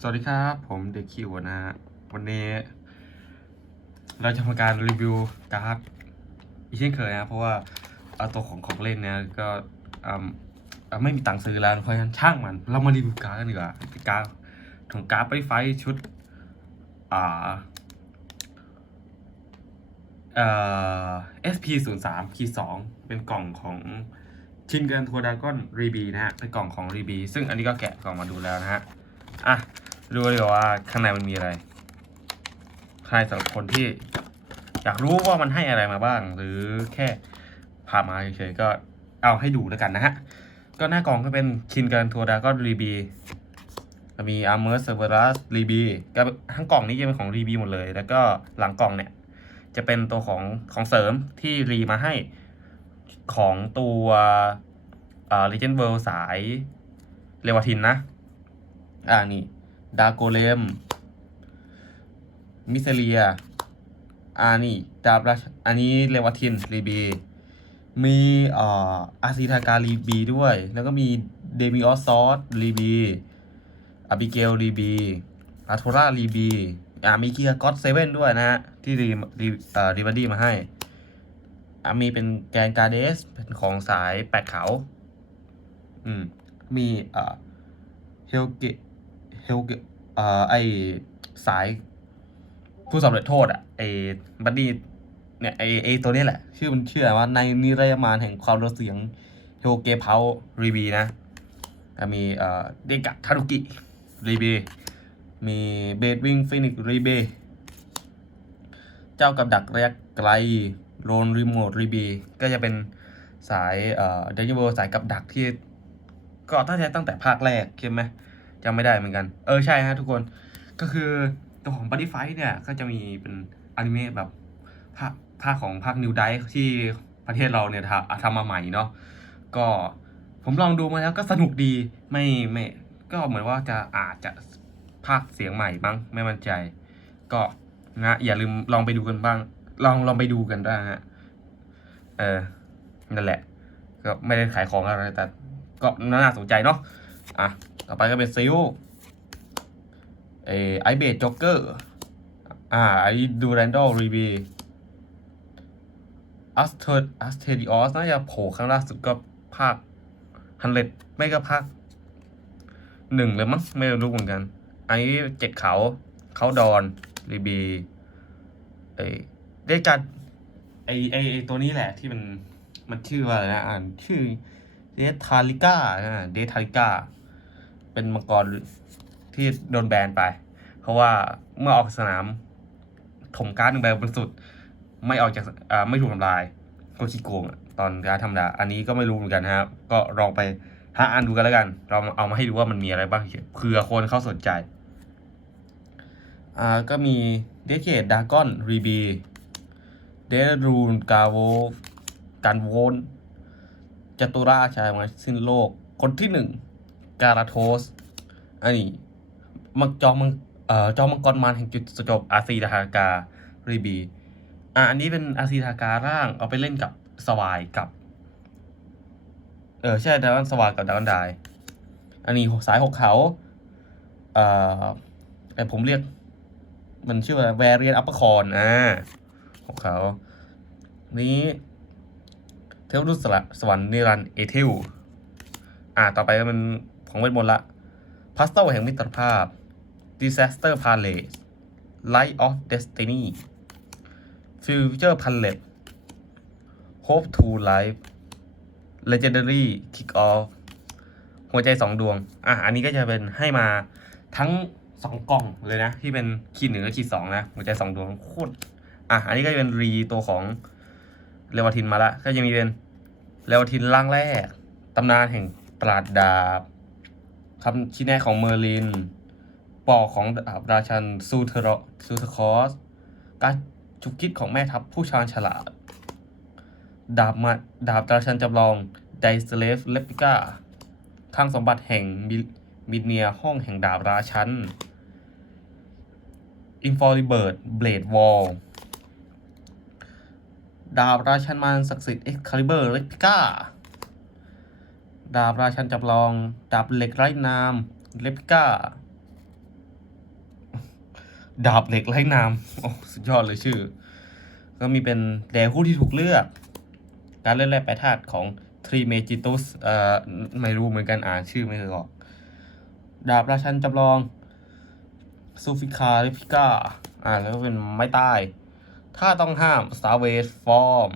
สวัสดีครับผมเด็กคิวนะฮะวันนี้ เราจะทำการรีวิวการ์ดอีกเช่นเคยนะเพราะว่าเอาตัวของของเล่นเนี่ยก็ไม่มีตังค์ซื้อแล้วเพราะฉะนั้นช่างมัน เรามารีวิวการ์ดกันดีกว่าการ์ดของการ์ดไปไฟชุดอ่าเอ่อ SP 0 3 k 2เป็นกล่องของชินเกินทัวดากอนรีบีนะฮะเป็นกล่องของรีบีซึ่งอันนี้ก็แกะกล่องมาดูแล้วนะฮะ อะ ดูเลยว่าข้างในมันมีอะไรใครสำหรับคนที่ อยากรู้ว่ามันให้อะไรมาบ้าง หรือแค่พามาเฉยๆก็เอาให้ดูแล้วกันนะฮะ ก็หน้ากล่องก็เป็นชินกันทัวร์ดาก็รีบีมีอาร์เมอร์เซอร์เวรัสรีบีก็ทั้งกล่องนี้จะเป็นของรีบีหมดเลย แล้วก็หลังกล่องเนี่ย จะเป็นตัวของของเสริมที่รีมาให้ของตัวอ่า Legend World สายเรวาทินนะ อ่านี่ ดาโกเลม มิเซเลีย อานี่ดาบราชอันนี้เรวาทินรีบี มีเอ่ออาซิทาการีบีด้วย แล้วก็มีเดมิออสซอสรีบีอาบิเกลรีบีอาโทรารีบีอ่ามีเกียร์ก็อตเซเว่นด้วยนะฮะ ที่รีรีเอ่อรีบัดดี้มาให้อ่ามีเป็นแกนการ์เดสเป็นของสายแปดเขา อืม มีเอ่อเฮลเก เฮลเกเอ่อไอสายผู้สำเร็จโทษอะไอบัดดี้เนี่ยไอไอตัวนี้แหละ ชื่อมันชื่ออะไรว่าในนิรยามานแห่งความระเสียงเฮลเกเพารีบีนะมีเอ่อเดกะทารุกิรีบีมีเบดวิงฟินิกรีบีเจ้ากับดักระยะไกลโรนรีโมทรีบีก็จะเป็นสายเอ่อเดนิเวอร์สายกับดักที่ก็ตั้งใจตั้งแต่ภาคแรกใช่ไหม จำไม่ได้เหมือนกัน เออใช่ฮะทุกคนก็คือตัวของ Body Fight เนี่ยก็จะมีเป็นอนิเมะแบบภาคภาคของภาค New Dice ที่ประเทศเราเนี่ยทำทำมาใหม่เนาะก็ผมลองดูมาแล้วก็สนุกดีไม่ไม่ก็เหมือนว่าจะอาจจะภาคเสียงใหม่บ้างไม่มั่นใจ ก็นะอย่าลืมลองไปดูกันบ้าง ลองลองไปดูกันได้ฮะเออนั่นแหละ ก็ไม่ได้ขายของอะไรแต่ก็น่าสนใจเนาะอะ ต่อไปก็เป็นซิลเอไอเบดจ็อกเกอร์อ่าไอดูแรนดอลรีบีอัสเทอร์อัสเทดิออสน่าจะโผล่ข้างล่าสุดก็ภาคฮันเลดไม่ก็ภาคหนึ่งเลยมั้งไม่รู้เหมือนกัน อันนี้เจ็ดเขาเขาดอนรีบีเอได้การไอไอไอตัวนี้แหละที่มันมันชื่อว่าอะไรนะอ่านชื่อเดทาริก้าเดทาริก้า เป็นมังกรที่โดนแบนไป เพราะว่าเมื่อออกสนามถมการ์ดหนึ่งใบบนสุด ไม่ออกจากอ่าไม่ถูกทำลายก็ขี้โกงอะตอนการธรรมดาอันนี้ก็ไม่รู้เหมือนกันนะครับ ก็ลองไปหาอ่านดูกันแล้วกัน เราเอามาให้ดูว่ามันมีอะไรบ้างเผื่อคนเขาสนใจ อ่าก็มีเดเคดดากอนรีบีเดรูนกาโวการโวนจตุราชายมาสิ้นโลกคนที่หนึ่ง การาโทสอันนี้มังจอมังเอ่อจอมังกรมารแห่งจุดจบอาซีทาการีบีอะอันนี้เป็นอาซีทาการ่างเอาไปเล่นกับสวายกับ เออใช่ดาวน์สวายกับดาวน์ไดอันนี้สายหกเขาเอ่อไอผมเรียก มันชื่ออะไรแวเรียนอัปเปอร์คอนอ่าหกเขานี้เทวรุษละสวรรค์นิรันเอเทลอ่าต่อไปก็เป็น ของเวทมนต์ละพัสเตลแห่งมิตรภาพ Disaster Palace Light of Destiny Future Palette Hope to Life Legendary Kick Off หัวใจสองดวง อะ อันนี้ก็จะเป็นให้มาทั้งสองกล่องเลยนะ ที่เป็นขีดหนึ่งและขีดสองนะ หัวใจสองดวงโคตร อะ อันนี้ก็จะเป็นรีตัวของเรวาทินมาละ ก็จะมีเป็นเรวาทินร่างแรก ตำนานแห่งปราดดาบ คำชี้แนะของเมอร์ลิน ปอกของดาบราชันซูเทรซูเทคอส การจุกคิดของแม่ทัพผู้ชาญฉลาด ดาบมาดาบราชันจำลองไดสเลฟเลปิก้าข้างสมบัติแห่งมิมิเนียห้องแห่งดาบราชันอินฟอริเบิร์ดเบลดวอลดาบราชันมารศักดิ์สิทธิ์เอ็กคาลิเบอร์เลปิก้า ดาบราชันจำลอง ดาบเหล็กไร้นาม เลปิก้า ดาบเหล็กไร้นาม โอ้สุดยอดเลยชื่อ ก็มีเป็นแดคู่ที่ถูกเลือก การเล่นแร่แปรธาตุของทรีเมจิตุสเอ่อไม่รู้เหมือนกันอ่านชื่อไม่เคยออก ดาบราชันจำลองซูฟิคาริพิก้าอ่าแล้วก็เป็นไม้ใต้ ถ้าต้องห้าม Star w a s ฟอร์ม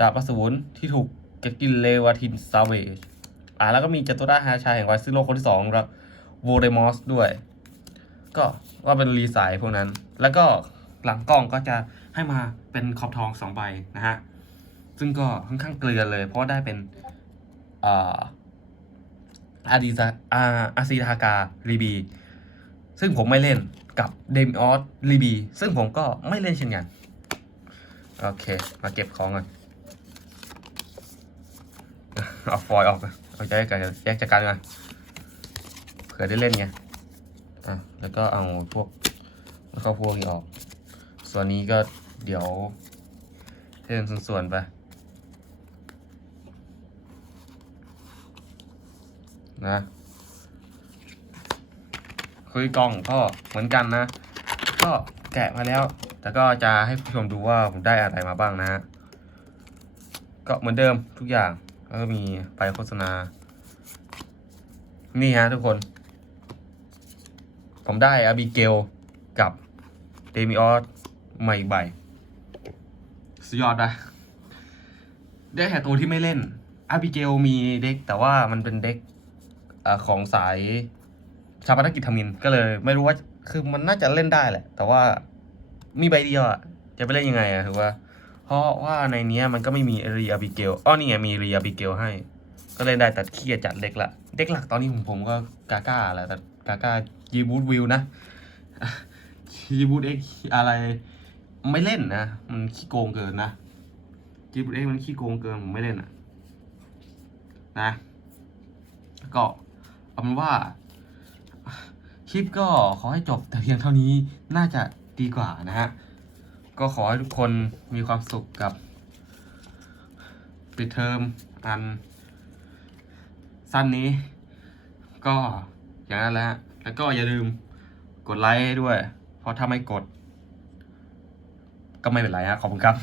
ดาบประสูนที่ถูก เก็ตกินเลวาทิน Star w a s อ่าแล้วก็มีจัตุราฮาชาแห่งไวซิโลคนที่สองครับโวเดมอสด้วย ก็ว่าเป็นรีสายพวกนั้น แล้วก็หลังกล้องก็จะให้มาเป็นขอบทองสองใบนะฮะ ซึ่งก็ค่อนข้างเกลือเลย เพราะว่าได้เป็นอ่าอาดีซาอาอาซีทาการีบี ซึ่งผมไม่เล่นกับเดมิออสรีบี ซึ่งผมก็ไม่เล่นเช่นกัน โอเค มาเก็บของก่อน เอาฟอยออกเอาแยกกันแยกจากกันก่อนเผื่อได้เล่นไงอะแล้วก็เอาพวกแล้วก็พวกนี้ออก ส่วนนี้ก็เดี๋ยวเป็นส่วนๆไปนะคุยกล่องก็เหมือนกันนะ ก็แกะมาแล้ว แต่ก็จะให้ผู้ชมดูว่าผมได้อะไรมาบ้างนะฮะก็เหมือนเดิมทุกอย่าง แล้วก็มีไปโฆษณา นี่ฮะทุกคน ผมได้อาบิเกลกับเดมิออสใหม่อีกใบสุดยอดนะ ได้แค่ตัวที่ไม่เล่นอาบิเกลมีเด็ก แต่ว่ามันเป็นเด็กอของสายชาปนกิจทมิน ก็เลยไม่รู้ว่า คือมันน่าจะเล่นได้แหละ แต่ว่ามีใบเดียวอะจะไปเล่นยังไงอะถือว่า เพราะว่าในเนี้ยมันก็ไม่มีเรีอาบิเกลอ้อนี่ไงมีเรีอาบิเกลให้ ก็เล่นได้แต่ขี้เกียจจัดเด็กละเด็กหลักตอนนี้ผมผมก็กาก้าแหละแต่กาก้ายีบูทวิวนะยีบูทเอ็กอะไรไม่เล่นนะ มันขี้โกงเกินนะยีบูทเอ็กมันขี้โกงเกินผมไม่เล่นอะนะก็เอาเป็นว่าคลิปก็ขอให้จบแต่เพียงเท่านี้น่าจะดีกว่านะฮะ ก็ขอให้ทุกคนมีความสุขกับปิดเทอมอัน สั้นนี้ ก็อย่างนั้นแหละฮะแล้วก็อย่าลืมกดไลค์ด้วย เพราะถ้าไม่กด ก็ไม่เป็นไรฮะขอบคุณครับ